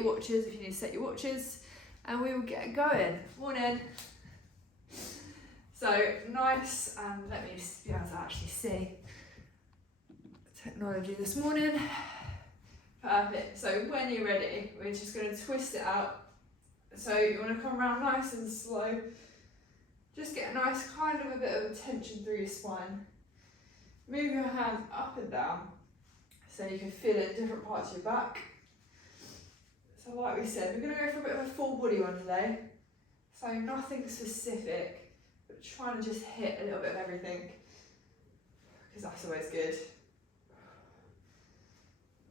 your watches if you need to set your watches, and we will get going. Morning. So nice, and let me just be able to actually see technology this morning. Perfect. So when you're ready, we're just going to twist it out. So you want to come around nice and slow. Just get a nice kind of a bit of a tension through your spine. Move your hands up and down so you can feel it in different parts of your back. So like we said, we're going to go for a bit of a full body one today. So nothing specific, but trying to just hit a little bit of everything, because that's always good.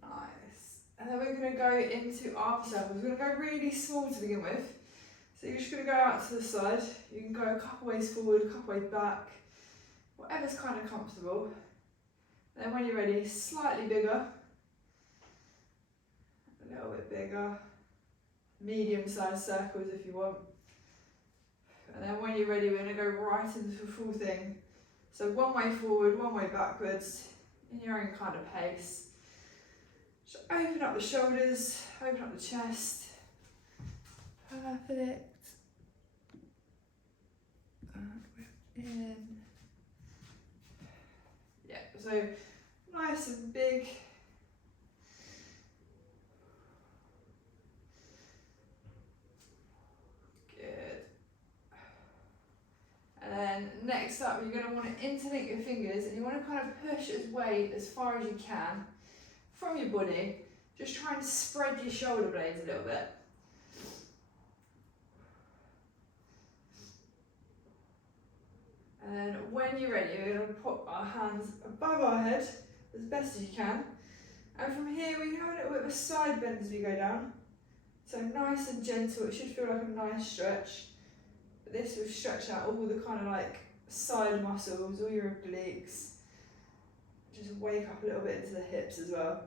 Nice. And then we're going to go into arm circles. We're going to go really small to begin with. So you're just going to go out to the side. You can go a couple ways forward, a couple ways back, whatever's kind of comfortable. And then when you're ready, slightly bigger, a little bit bigger, medium-sized circles if you want. And then when you're ready, we're going to go right into the full thing. So one way forward, one way backwards, in your own kind of pace. Just open up the shoulders, open up the chest. Perfect. And we're in. Yeah, so nice and big. Good. And then next up, you're going to want to interlink your fingers, and you want to kind of push its weight as far as you can from your body. Just try and spread your shoulder blades a little bit. And then when you're ready, we're going to put our hands above our head as best as you can. And from here, we can have a little bit of a side bend as we go down. So nice and gentle, it should feel like a nice stretch. But this will stretch out all the kind of like side muscles, all your obliques. Just wake up a little bit into the hips as well.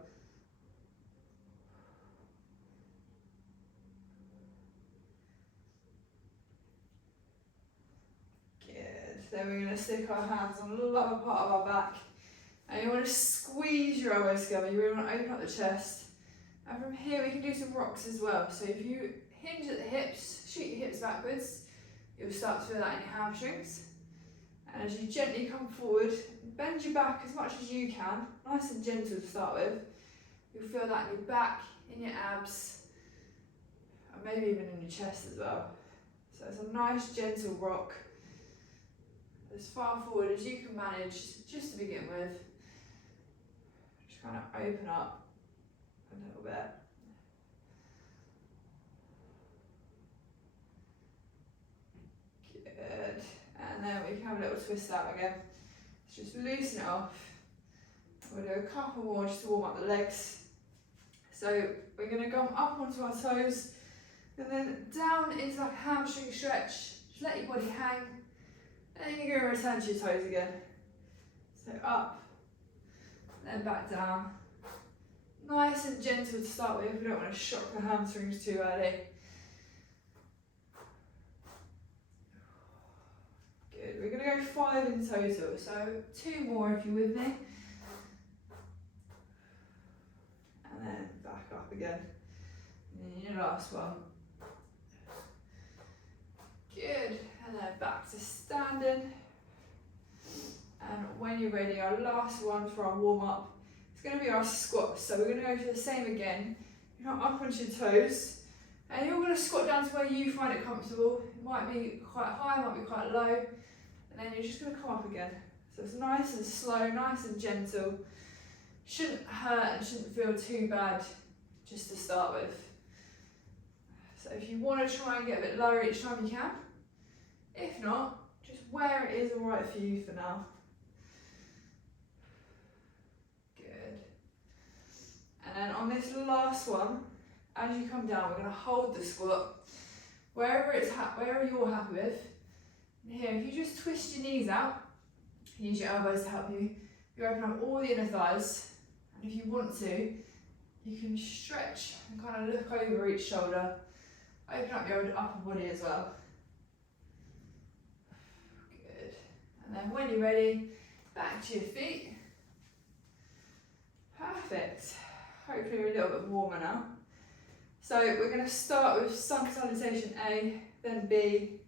Then we're going to stick our hands on the lower part of our back, and you want to squeeze your elbows together. You really want to open up the chest, and from here we can do some rocks as well. So if you hinge at the hips, shoot your hips backwards, you'll start to feel that in your hamstrings. And as you gently come forward, bend your back as much as you can, nice and gentle to start with. You'll feel that in your back, in your abs, and maybe even in your chest as well. So it's a nice gentle rock, as far forward as you can manage, just to begin with. Just kind of open up a little bit. Good. And then we can have a little twist out again. Let's just loosen it off. We'll do a couple more just to warm up the legs. So we're going to go up onto our toes, and then down into like a hamstring stretch. Just let your body hang. And you're going to return to your toes again. So up, then back down. Nice and gentle to start with. We don't want to shock the hamstrings too early. Good. We're going to go 5 in total. So 2 more if you're with me. And then back up again. And then your last one. Good. And then back to standing. And when you're ready, our last one for our warm up, it's going to be our squats. So we're going to go for the same again. You're not up onto your toes, and you're going to squat down to where you find it comfortable. It might be quite high, it might be quite low, and then you're just going to come up again. So it's nice and slow, nice and gentle. Shouldn't hurt and shouldn't feel too bad just to start with. So if you want to try and get a bit lower each time you can. If not, just where it is alright for you for now. Good. And then on this last one, as you come down, we're going to hold the squat wherever you're happy with. And here, if you just twist your knees out, use your elbows to help you. You open up all the inner thighs, and if you want to, you can stretch and kind of look over each shoulder. Open up your upper body as well. Good. And then when you're ready, back to your feet. Perfect. Hopefully you're a little bit warmer now. So So we're going to start with sun salutation A, then B,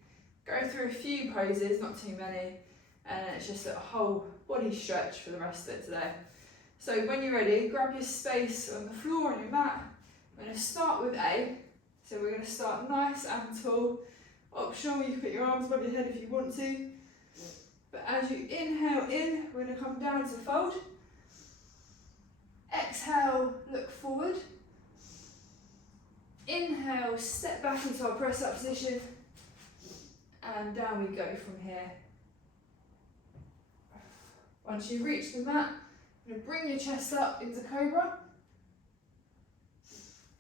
go through a few poses, not too many, and then it's just a whole body stretch for the rest of it today. So when you're ready, grab your space on the floor on your mat. We're going to start with A. So we're going to start nice and tall. Optional, you can put your arms above your head if you want to. But as you inhale in, we're going to come down to fold. Exhale, look forward. Inhale, step back into our press up position. And down we go from here. Once you reach the mat, you're going to bring your chest up into Cobra.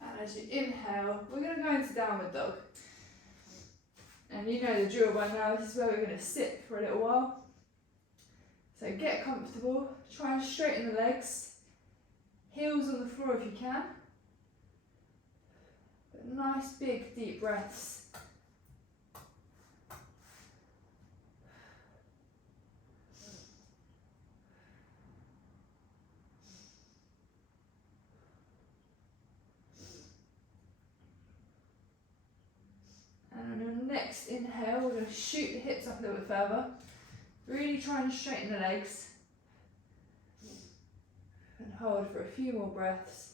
And as you inhale, we're going to go into Downward Dog. And you know the drill by now, this is where we're going to sit for a little while. So get comfortable, try and straighten the legs, heels on the floor if you can. But nice big deep breaths. And on your next inhale, we're going to shoot the hips up a little bit further. Really try and straighten the legs. And hold for a few more breaths.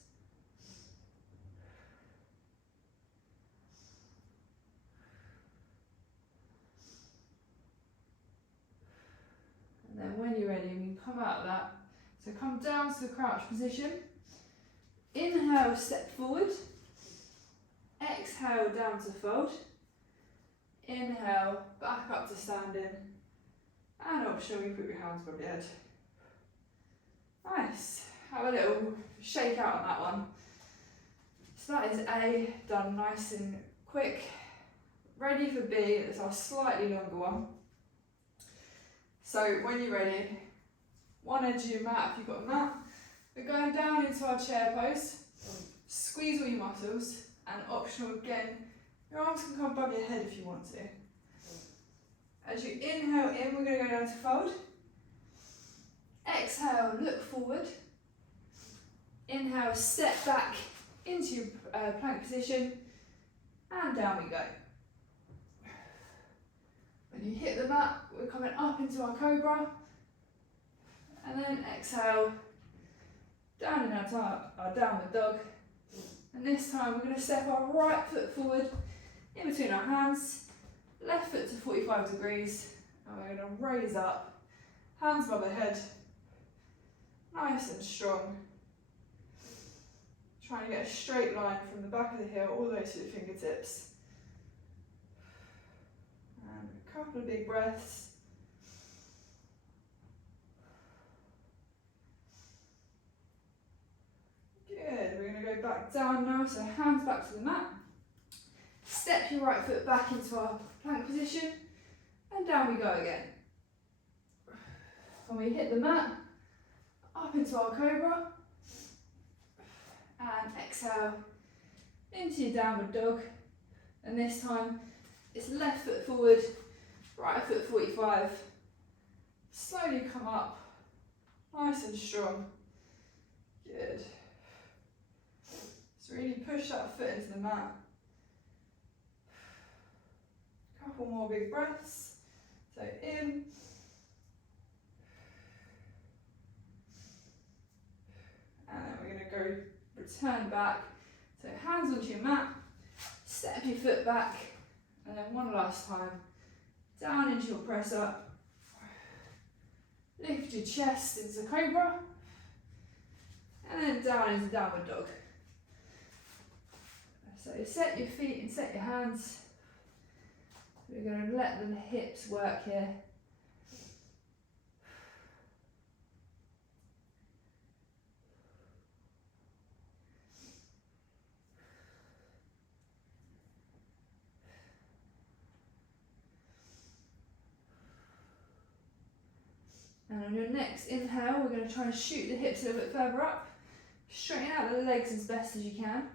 And then when you're ready, we can come out of that. So come down to the crouch position. Inhale, step forward. Exhale, down to fold. Inhale, back up to standing. And optional, you put your hands above your head. Nice. Have a little shake out on that one. So that is A, done nice and quick. Ready for B, it's our slightly longer one. So when you're ready, one edge of your mat if you've got a mat. We're going down into our chair pose. Squeeze all your muscles, and optional again, your arms can come above your head if you want to. As you inhale in, we're going to go down to fold. Exhale, look forward. Inhale, step back into your plank position, and down we go. When you hit the mat, we're coming up into our Cobra, and then exhale, down in our Downward Dog. And this time we're going to step our right foot forward in between our hands, left foot to 45 degrees, and we're going to raise up, hands above the head, nice and strong. Trying to get a straight line from the back of the heel all the way to the fingertips. And a couple of big breaths. Good, we're going to go back down now, so hands back to the mat. Step your right foot back into our plank position, and down we go again. When we hit the mat, up into our Cobra, and exhale into your Downward Dog. And this time it's left foot forward, right foot 45. Slowly come up, nice and strong. Good. So really push that foot into the mat. Couple more big breaths. So in. And then we're going to go return back. So hands onto your mat, step your foot back, and then one last time. Down into your press up. Lift your chest into Cobra. And then down into Downward Dog. So set your feet and set your hands. We're going to let the hips work here. And on your next inhale, we're going to try and shoot the hips a little bit further up. Straighten out the legs as best as you can.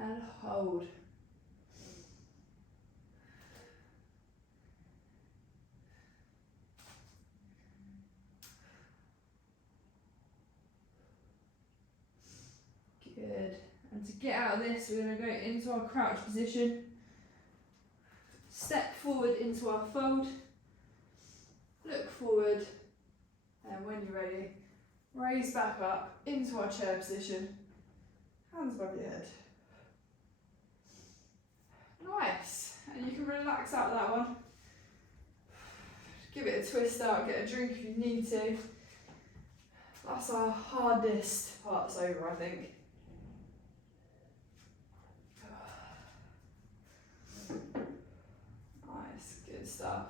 And hold. Good. And to get out of this, we're going to go into our crouch position, step forward into our fold, look forward, and when you're ready, raise back up into our chair position, hands above your head. Nice, and you can relax out of that one. Give it a twist out, get a drink if you need to. That's our hardest part's over, I think. Nice, good stuff.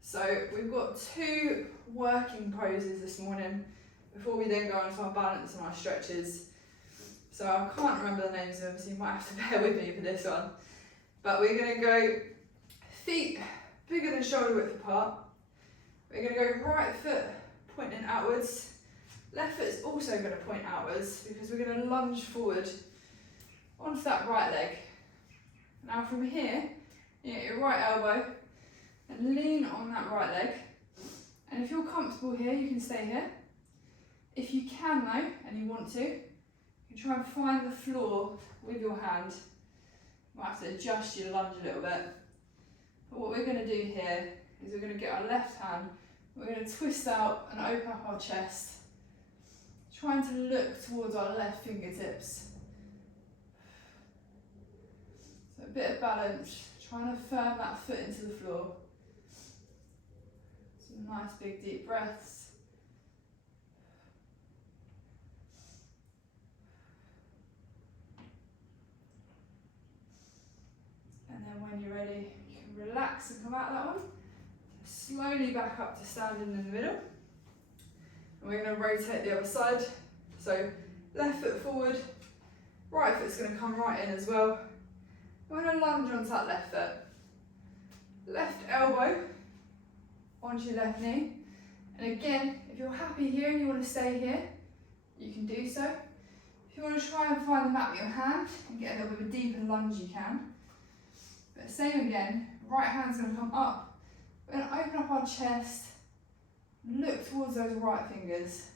So we've got 2 working poses this morning before we then go into our balance and our stretches. So I can't remember the names of them, so you might have to bear with me for this one. But we're going to go feet bigger than shoulder width apart. We're going to go right foot pointing outwards. Left foot is also going to point outwards because we're going to lunge forward onto that right leg. Now from here, you get your right elbow and lean on that right leg. And if you're comfortable here, you can stay here. If you can though, and you want to, you try and find the floor with your hand. You might have to adjust your lunge a little bit. But what we're going to do here is we're going to get our left hand, we're going to twist out and open up our chest, trying to look towards our left fingertips. So a bit of balance, trying to firm that foot into the floor. Some nice big deep breaths. And then when you're ready, you can relax and come out of that one. Slowly back up to standing in the middle. And we're going to rotate the other side. So left foot forward, right foot's going to come right in as well. We're going to lunge onto that left foot. Left elbow onto your left knee. And again, if you're happy here and you want to stay here, you can do so. If you want to try and find the mat with your hand and get a little bit of a deeper lunge, you can. But same again, right hand's going to come up. We're going to open up our chest, look towards those right fingers.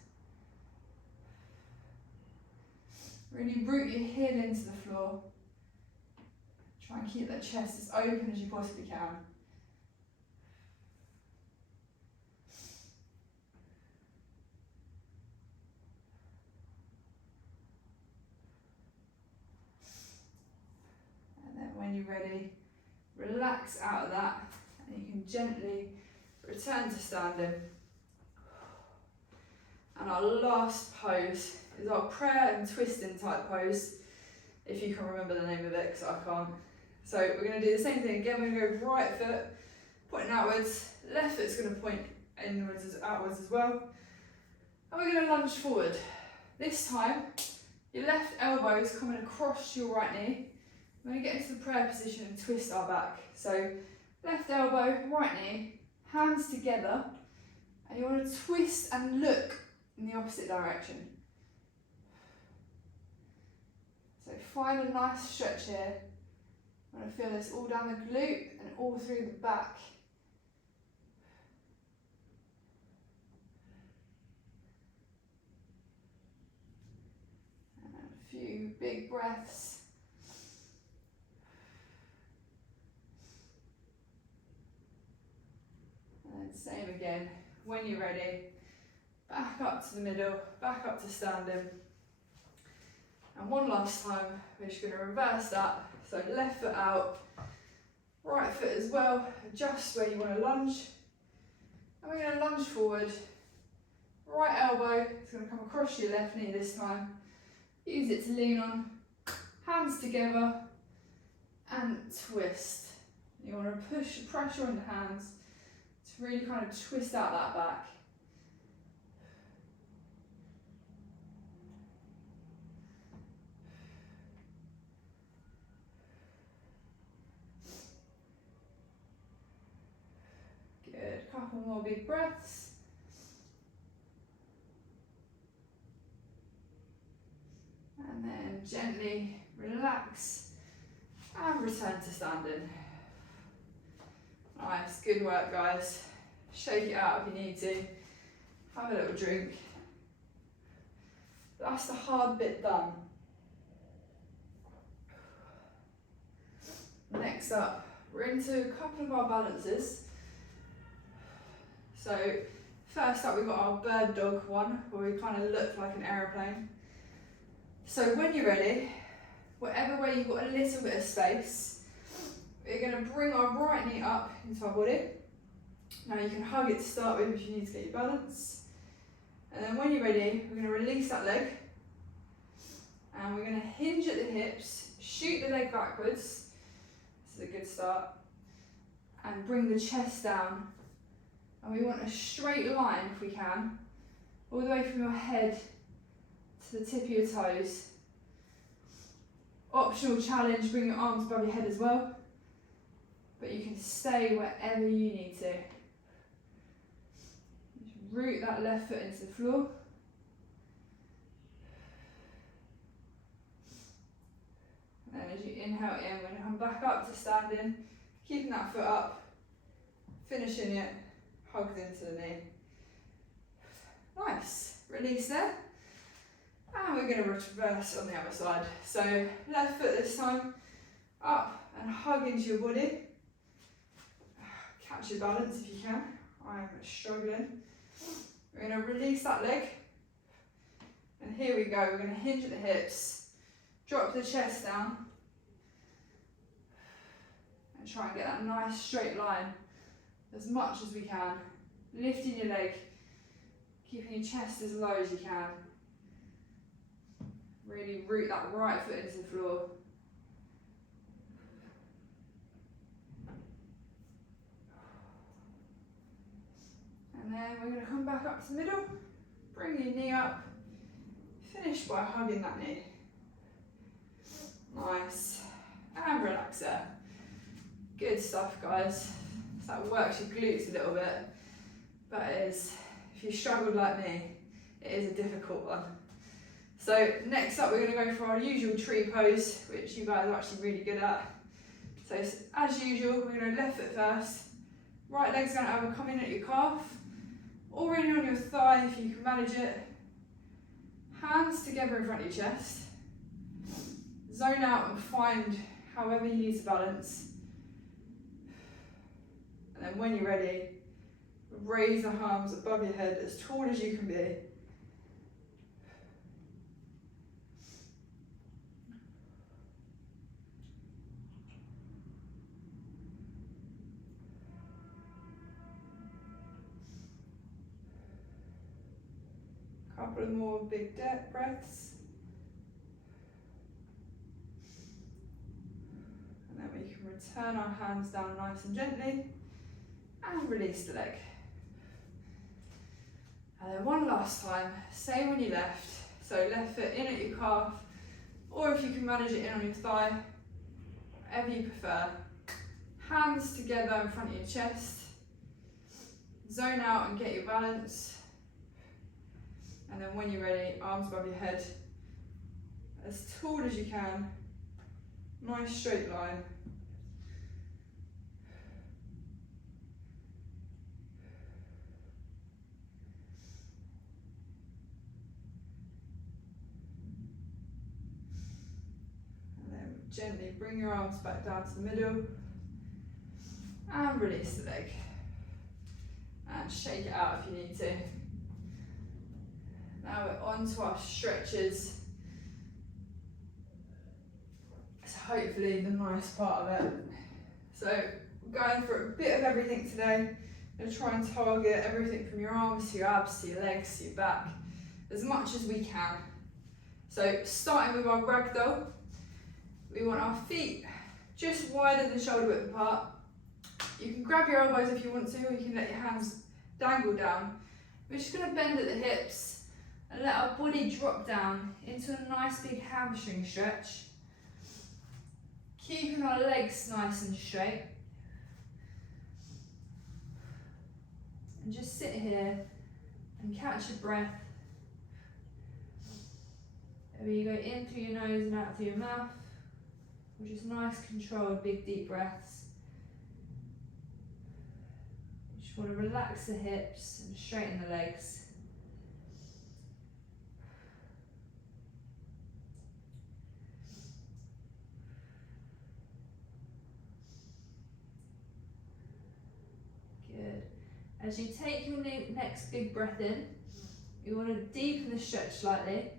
Really root your heel into the floor. Try and keep that chest as open as you possibly can. And then when you're ready, relax out of that and you can gently return to standing. And our last pose is our prayer and twisting type pose, if you can remember the name of it, because I can't. So we're going to do the same thing again. We're going to go right foot pointing outwards, left foot's going to point inwards outwards as well, and we're going to lunge forward. This time your left elbow is coming across your right knee. We're going to get into the prayer position and twist our back. So left elbow, right knee, hands together, and you want to twist and look in the opposite direction. So find a nice stretch here. I'm going to feel this all down the glute and all through the back. And a few big breaths. And then same again, when you're ready, back up to the middle, back up to standing. And one last time, we're just going to reverse that. So left foot out, right foot as well, adjust where you want to lunge. And we're going to lunge forward. Right elbow is going to come across your left knee this time. Use it to lean on. Hands together and twist. You want to push pressure on the hands to really kind of twist out that back. Good, couple more big breaths. And then gently relax and return to standing. Nice, good work guys. Shake it out if you need to. Have a little drink. That's the hard bit done. next up, we're into a couple of our balances. So first up, we've got our bird dog one, where we kind of look like an aeroplane. So when you're ready, whatever way you've got a little bit of space, we're going to bring our right knee up into our body. Now you can hug it to start with if you need to get your balance. And then when you're ready, we're going to release that leg. And we're going to hinge at the hips, shoot the leg backwards. This is a good start. And bring the chest down. And we want a straight line if we can, all the way from your head to the tip of your toes. Optional challenge, bring your arms above your head as well. But you can stay wherever you need to. Just root that left foot into the floor. And then as you inhale in, we're going to come back up to standing, keeping that foot up, finishing it, hugged into the knee. Nice, release there. And we're going to reverse on the other side. So left foot this time, up and hug into your body. Catch your balance if you can. I'm struggling. We're going to release that leg. And here we go, we're going to hinge at the hips, drop the chest down, and try and get that nice straight line as much as we can. Lifting your leg, keeping your chest as low as you can. Really root that right foot into the floor. And then we're going to come back up to the middle, bring your knee up, finish by hugging that knee. Nice. And relax there. Good stuff, guys. So that works your glutes a little bit, but it is, if you struggled like me, it is a difficult one. So next up, we're going to go for our usual tree pose, which you guys are actually really good at. So as usual, we're going to left foot first, right leg's going to either come in at your calf, or in on your thigh if you can manage it. Hands together in front of your chest. Zone out and find however you need to balance. And then when you're ready, raise the arms above your head as tall as you can be. Couple of more big breaths. And then we can return our hands down nice and gently and release the leg. And then one last time, stay when you left. So left foot in at your calf, or if you can manage it in on your thigh, whatever you prefer. Hands together in front of your chest. Zone out and get your balance. And then when you're ready, arms above your head, as tall as you can, nice straight line. And then gently bring your arms back down to the middle and release the leg. And shake it out if you need to. Now we're on to our stretches. So hopefully the nice part of it. So we're going for a bit of everything today. We're going to try and target everything from your arms to your abs to your legs to your back as much as we can. So starting with our ragdoll, we want our feet just wider than shoulder width apart. You can grab your elbows if you want to, or you can let your hands dangle down. We're just going to bend at the hips and let our body drop down into a nice big hamstring stretch. Keeping our legs nice and straight. And just sit here and catch your breath. Maybe you go in through your nose and out through your mouth, which is nice, controlled, big, deep breaths. You just want to relax the hips and straighten the legs. As you take your next big breath in, you want to deepen the stretch slightly.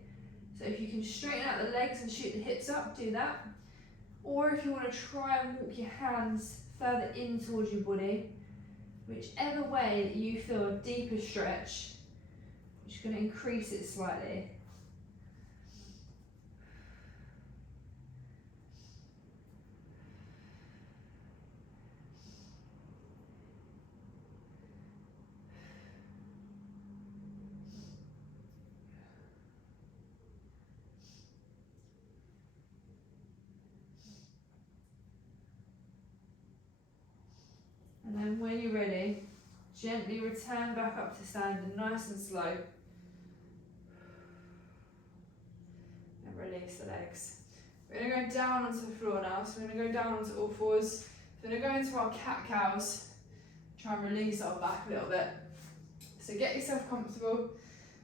So if you can straighten out the legs and shoot the hips up, do that. Or if you want to try and walk your hands further in towards your body, whichever way that you feel a deeper stretch, you're just going to increase it slightly. And then when you're ready, gently return back up to standing, nice and slow. And release the legs. We're going to go down onto the floor now, so we're going to go down onto all fours. So we're going to go into our cat-cows, try and release our back a little bit. So get yourself comfortable.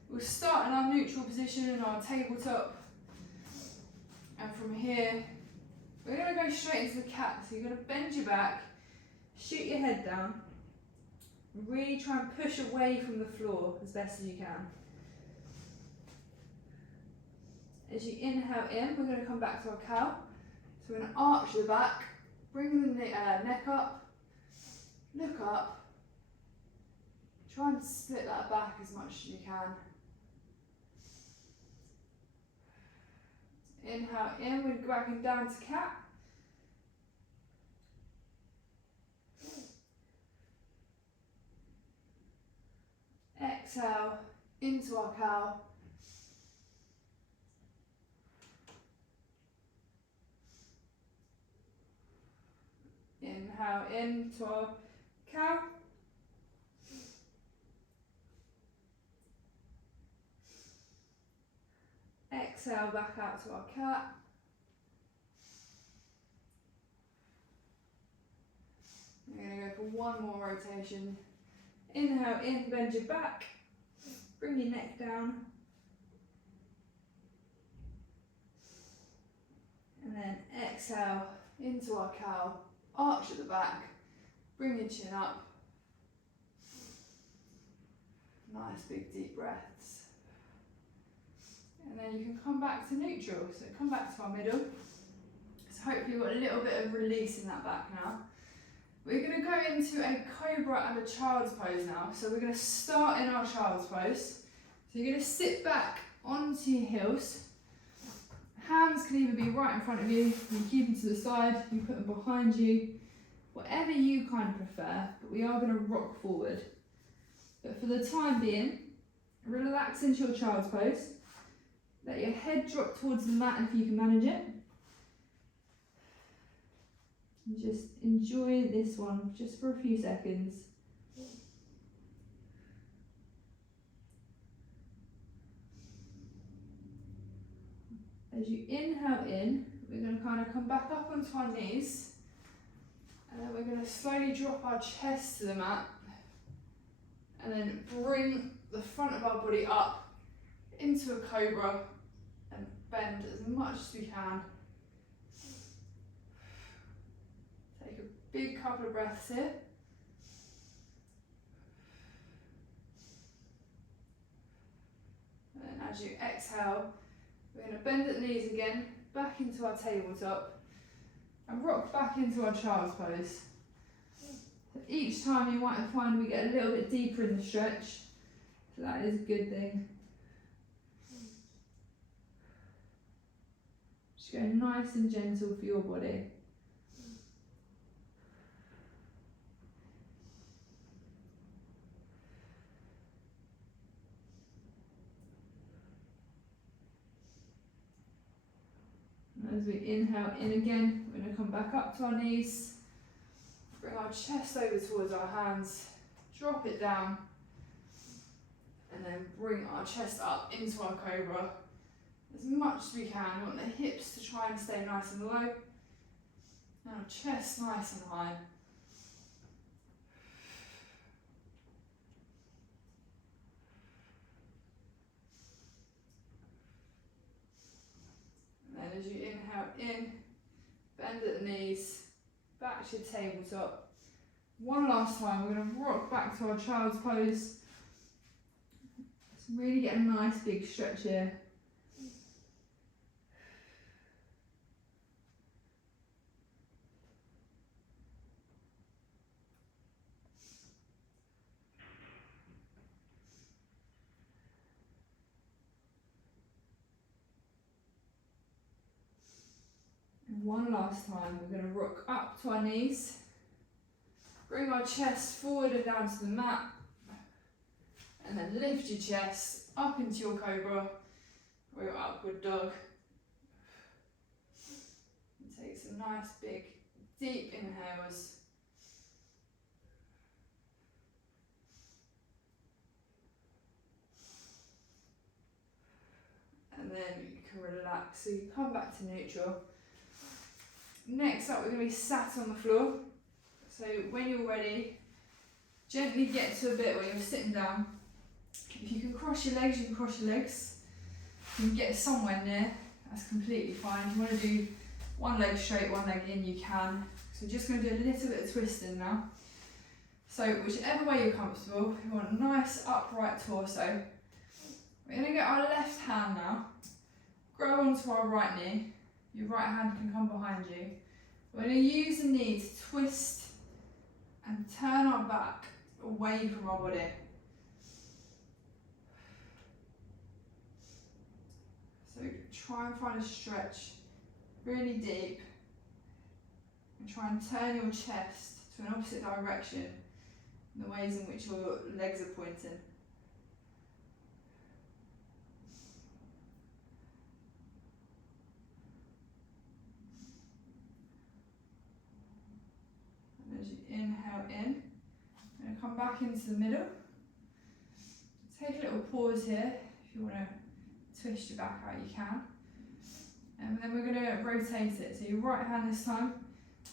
We'll start in our neutral position in our tabletop. And from here, we're going to go straight into the cat. So you're going to bend your back, shoot your head down, really try and push away from the floor as best as you can. As you inhale in, we're going to come back to our cow. So we're going to arch the back, bring the neck up, look up, try and split that back as much as you can. Inhale in, we're going down to cat. Exhale into our cow. Inhale into our cow. Exhale back out to our cat. We're going to go for one more rotation. Inhale in, bend your back, bring your neck down. And then exhale into our cow, arch at the back, bring your chin up. Nice big deep breaths. And then you can come back to neutral, so come back to our middle. So hopefully you've got a little bit of release in that back now. We're going to go into a cobra and a child's pose now. So we're going to start in our child's pose. So you're going to sit back onto your heels. Hands can either be right in front of you, you keep them to the side, you put them behind you, whatever you kind of prefer, but we are going to rock forward. But for the time being, relax into your child's pose. Let your head drop towards the mat if you can manage it. And just enjoy this one just for a few seconds. As you inhale in, we're going to kind of come back up onto our knees. And then we're going to slowly drop our chest to the mat. And then bring the front of our body up into a cobra and bend as much as we can. Take a big couple of breaths here. And then as you exhale, we're going to bend at the knees again, back into our tabletop, and rock back into our child's pose. So each time you might find we get a little bit deeper in the stretch, so that is a good thing. Just go nice and gentle for your body. As we inhale in again, we're going to come back up to our knees, bring our chest over towards our hands, drop it down, and then bring our chest up into our cobra as much as we can. We want the hips to try and stay nice and low, and our chest nice and high. And as you inhale in, bend at the knees, back to your tabletop, One last time, we're going to rock back to our child's pose. So really get a nice big stretch here. And one last time, we're going to rock up to our knees. Bring our chest forward and down to the mat. And then lift your chest up into your cobra or your upward dog. And take some nice big deep inhales. And then you can relax, so you come back to neutral. Next up, we're going to be sat on the floor. So when you're ready, gently get to a bit where you're sitting down. If you can cross your legs, you can cross your legs. If you can get somewhere near, that's completely fine. If you want to do one leg straight, one leg in, you can. So we're just going to do a little bit of twisting now. So whichever way you're comfortable, if you want a nice upright torso, we're going to get our left hand now, grow onto our right knee. Your right hand can come behind you. We're going to use the knee to twist and turn our back away from our body. So try and find a stretch really deep and try and turn your chest to an opposite direction in the ways in which your legs are pointing. And as you inhale in, you're going to come back into the middle. Take a little pause here. If you want to twist your back out, you can. And then we're going to rotate it. So your right hand this time,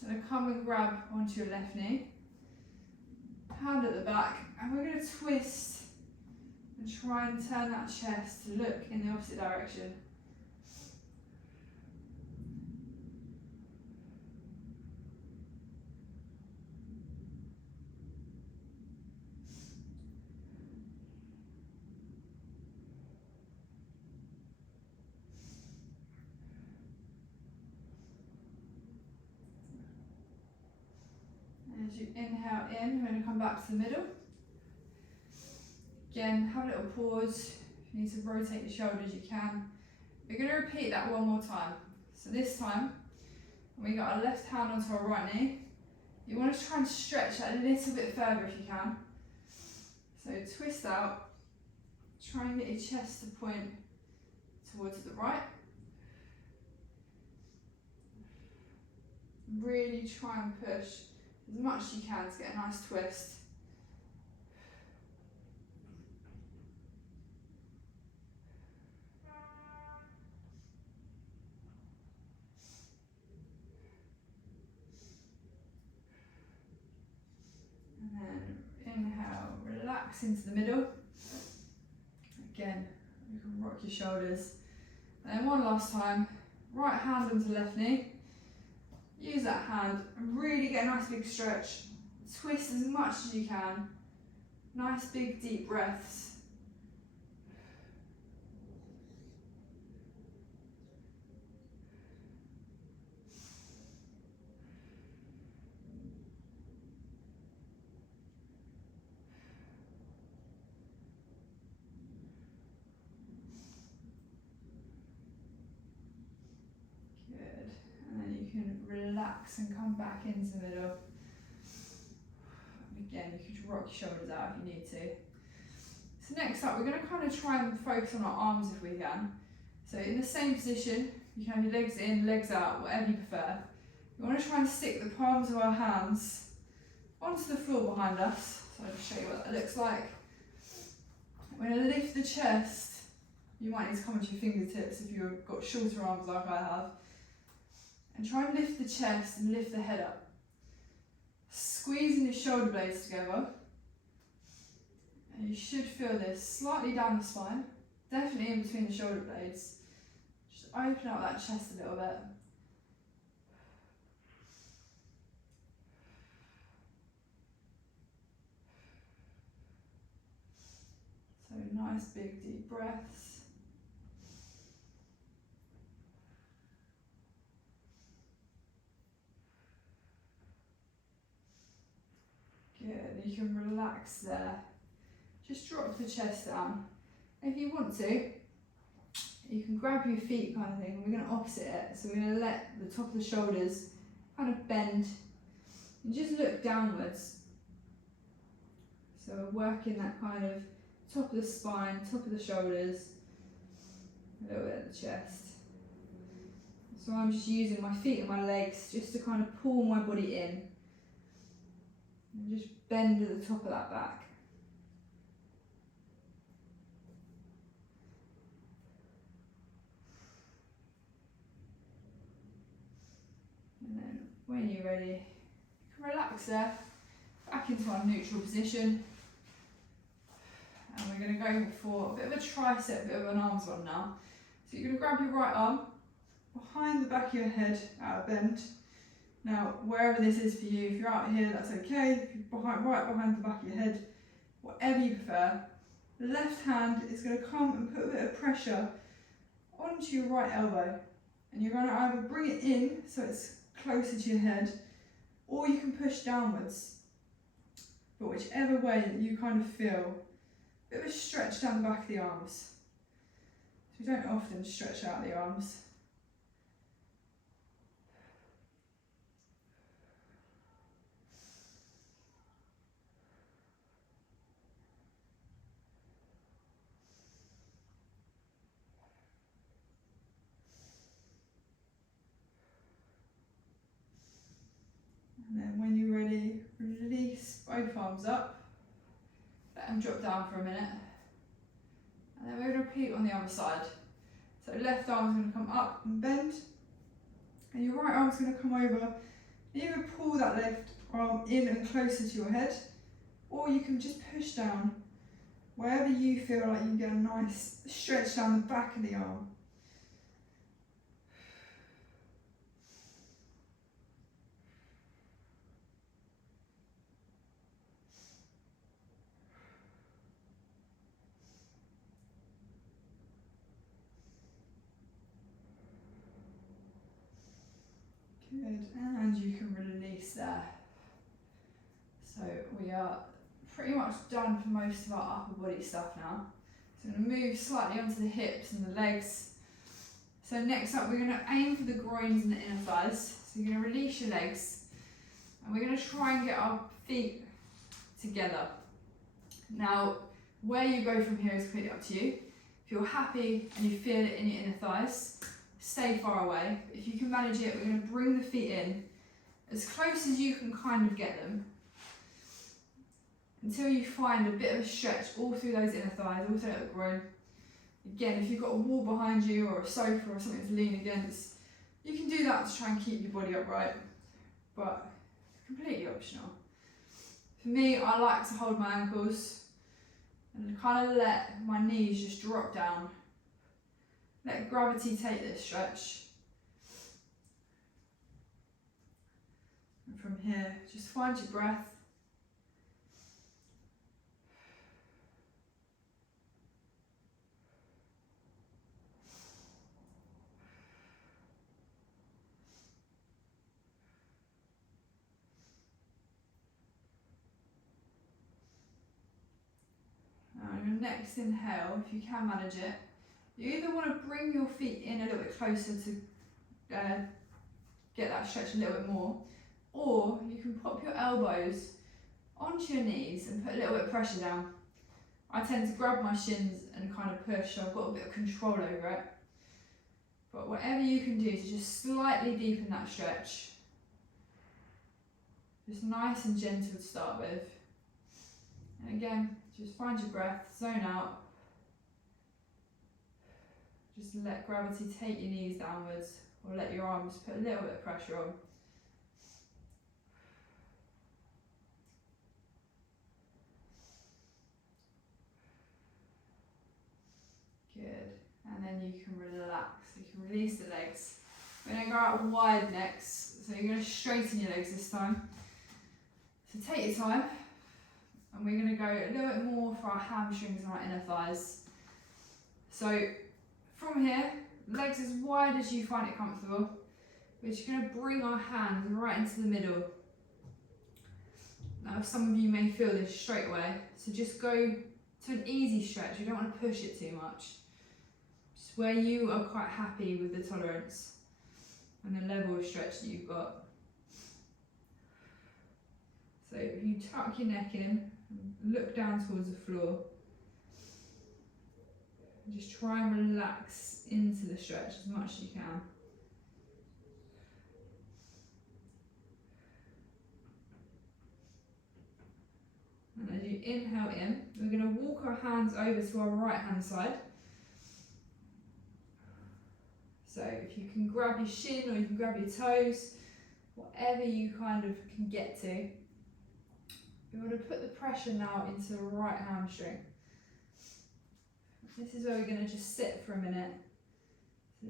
going to come and grab onto your left knee. Hand at the back, and we're going to twist and try and turn that chest to look in the opposite direction. And as you inhale in, we're going to come back to the middle. Again, have a little pause. If you need to rotate your shoulders, you can. We're going to repeat that one more time. So this time, we got our left hand onto our right knee. You want to try and stretch that a little bit further if you can. So twist out, try and get your chest to point towards the right. Really try and push as much as you can to get a nice twist. And then inhale, relax into the middle. Again, you can rock your shoulders. And then one last time, right hand onto left knee. Use that hand and really get a nice big stretch. Twist as much as you can. Nice big deep breaths. Good. And then you can relax and come back into the middle. Again, you can rock your shoulders out if you need to. So next up, we're going to kind of try and focus on our arms if we can. So in the same position, you can have your legs in, legs out, whatever you prefer. We want to try and stick the palms of our hands onto the floor behind us. So I'll just show you what that looks like. We're going to lift the chest. You might need to come onto your fingertips if you've got shorter arms like I have. And try and lift the chest and lift the head up. Squeezing your shoulder blades together. And you should feel this slightly down the spine, definitely in between the shoulder blades. Just open up that chest a little bit. So nice big deep breaths. Good, you can relax there. Just drop the chest down. If you want to, you can grab your feet kind of thing. We're going to opposite it. So we're going to let the top of the shoulders kind of bend and just look downwards. So we're working that kind of top of the spine, top of the shoulders, a little bit of the chest. So I'm just using my feet and my legs just to kind of pull my body in. And just bend at the top of that back. And then when you're ready, you can relax there, back into our neutral position. And we're going to go for a bit of a tricep, a bit of an arms one now. So you're going to grab your right arm behind the back of your head at a bend. Now, wherever this is for you, if you're out here, that's okay. If you're right behind the back of your head, whatever you prefer. The left hand is going to come and put a bit of pressure onto your right elbow. And you're going to either bring it in so it's closer to your head, or you can push downwards. But whichever way that you kind of feel, a bit of a stretch down the back of the arms. So we don't often stretch out the arms. And then when you're ready, release both arms up. Let them drop down for a minute. And then we're going to repeat on the other side. So left arm is going to come up and bend. And your right arm is going to come over. Either pull that left arm in and closer to your head, or you can just push down wherever you feel like you can get a nice stretch down the back of the arm. Good, and you can release there. So we are pretty much done for most of our upper body stuff now. So I'm going to move slightly onto the hips and the legs. So next up we're going to aim for the groins and the inner thighs. So you're going to release your legs and we're going to try and get our feet together. Now where you go from here is completely up to you. If you're happy and you feel it in your inner thighs, stay far away. If you can manage it, we're going to bring the feet in as close as you can kind of get them until you find a bit of a stretch all through those inner thighs, all through the groin. Again, if you've got a wall behind you or a sofa or something to lean against, you can do that to try and keep your body upright, but completely optional. For me, I like to hold my ankles and kind of let my knees just drop down. Let gravity take this stretch. And from here, just find your breath. On your next inhale, if you can manage it, you either want to bring your feet in a little bit closer to get that stretch a little bit more, or you can pop your elbows onto your knees and put a little bit of pressure down. I tend to grab my shins and kind of push, so I've got a bit of control over it. But whatever you can do to just slightly deepen that stretch. Just nice and gentle to start with. And again, just find your breath, zone out. Just let gravity take your knees downwards, or let your arms put a little bit of pressure on. Good, and then you can relax, you can release the legs. We're going to go out wide next, so you're going to straighten your legs this time. So take your time, and we're going to go a little bit more for our hamstrings and our inner thighs. So from here, legs as wide as you find it comfortable. We're just going to bring our hands right into the middle. Now some of you may feel this straight away, so just go to an easy stretch. You don't want to push it too much. Just where you are quite happy with the tolerance and the level of stretch that you've got. So if you tuck your neck in, look down towards the floor, and just try and relax into the stretch as much as you can. And as you inhale in, we're going to walk our hands over to our right hand side. So if you can grab your shin or you can grab your toes, whatever you kind of can get to. You want to put the pressure now into the right hamstring. This is where we're going to just sit for a minute. So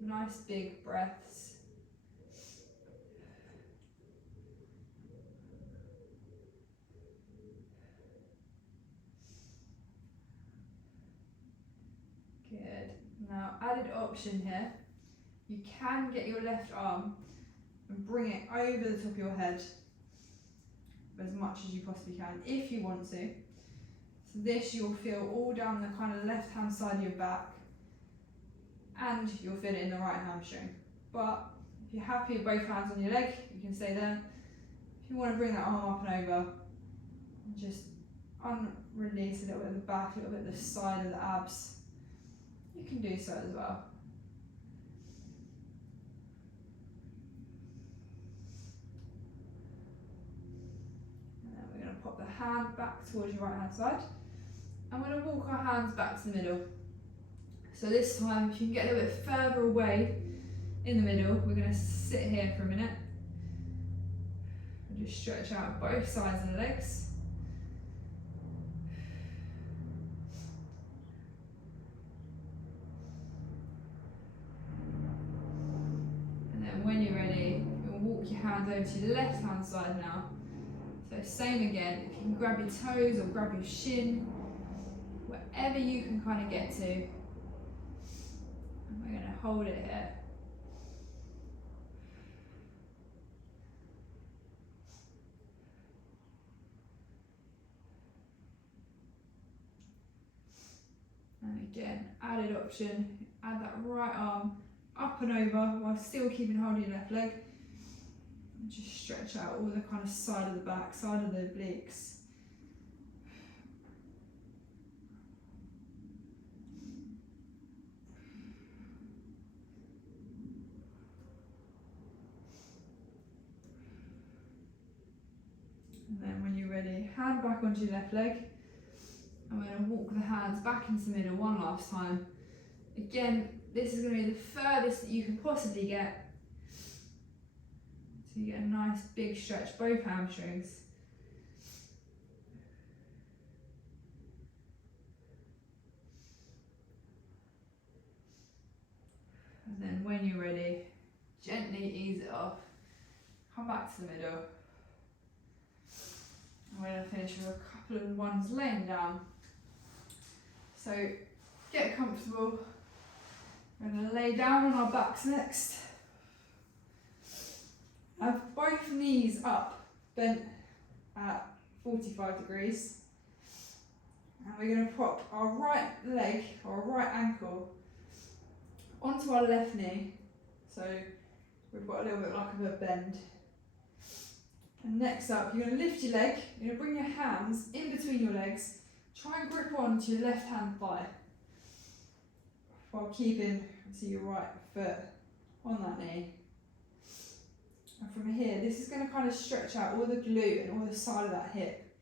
nice big breaths. Good. Now, added option here. You can get your left arm and bring it over the top of your head as much as you possibly can, if you want to. So this you'll feel all down the kind of left hand side of your back, and you'll feel it in the right hamstring. But if you're happy with both hands on your leg, you can stay there. If you want to bring that arm up and over, just release a little bit of the back, a little bit of the side of the abs, you can do so as well. Pop the hand back towards your right hand side, and we're going to walk our hands back to the middle. So this time, if you can get a little bit further away in the middle, we're going to sit here for a minute and just stretch out both sides of the legs. And then when you're ready, you'll walk your hands over to your left hand side now. So same again, if you can grab your toes or grab your shin, wherever you can kind of get to. And we're going to hold it here. And again, added option, add that right arm up and over while still keeping hold of your left leg. And just stretch out all the kind of side of the back, side of the obliques. And then when you're ready, hand back onto your left leg. And we're going to walk the hands back into the middle one last time. Again, this is going to be the furthest that you can possibly get. So you get a nice big stretch, both hamstrings. And then when you're ready, gently ease it off. Come back to the middle. And we're going to finish with a couple of ones laying down. So get comfortable. We're going to lay down on our backs next. Have both knees up, bent at 45 degrees. And we're going to prop our right leg or right ankle onto our left knee. So we've got a little bit like of a bend. And next up, you're going to lift your leg, you're going to bring your hands in between your legs, try and grip onto your left hand thigh while keeping your right foot on that knee. And from here, this is going to kind of stretch out all the glute and all the side of that hip.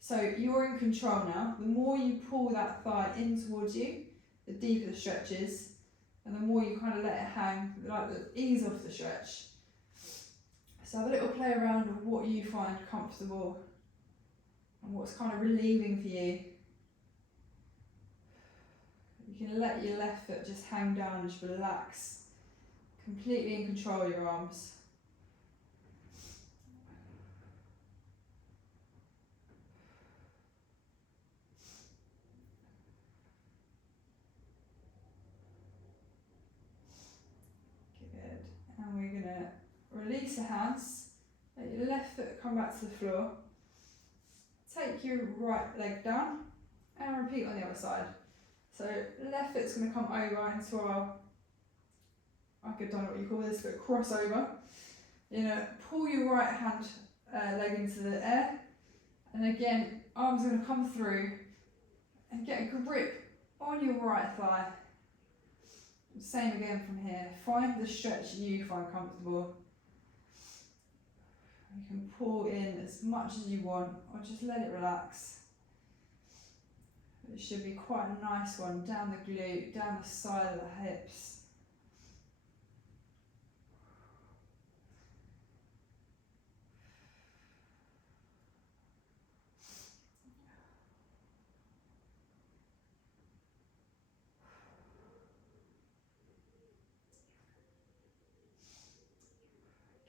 So you're in control now. The more you pull that thigh in towards you, the deeper the stretch is, and the more you kind of let it hang, like the ease off the stretch. So have a little play around with what you find comfortable and what's kind of relieving for you. You can let your left foot just hang down and just relax. Completely in control of your arms. release the hands, let your left foot come back to the floor, take your right leg down, and repeat on the other side. So left foot's going to come over into our, I don't know what you call this, but crossover. You're going to pull your right hand leg into the air, and again, arms are going to come through and get a grip on your right thigh. Same again from here. Find the stretch you find comfortable. You can pull in as much as you want, or just let it relax. It should be quite a nice one, down the glute, down the side of the hips.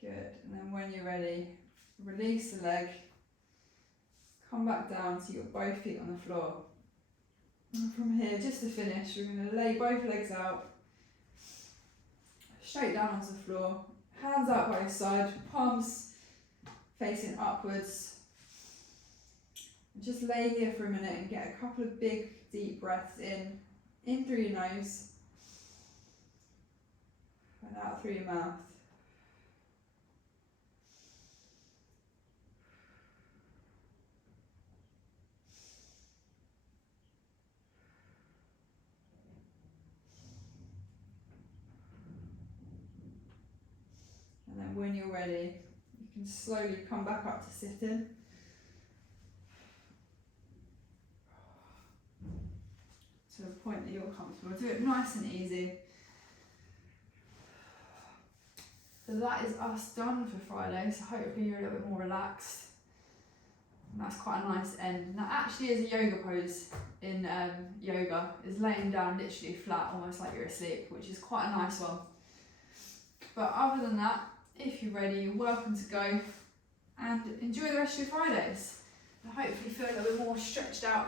Good, and then when you're ready, release the leg, come back down so you've got both feet on the floor. And from here, just to finish, we're going to lay both legs out, straight down onto the floor, hands out by your side, palms facing upwards. And just lay here for a minute and get a couple of big, deep breaths in through your nose, and out through your mouth. And then when you're ready, you can slowly come back up to sitting. To a point that you're comfortable. Do it nice and easy. So that is us done for Friday. So hopefully you're a little bit more relaxed. And that's quite a nice end. And that actually is a yoga pose in yoga. Is laying down literally flat, almost like you're asleep, which is quite a nice one. But other than that, if you're ready, you're welcome to go and enjoy the rest of your Fridays. And hopefully feel a little bit more stretched out.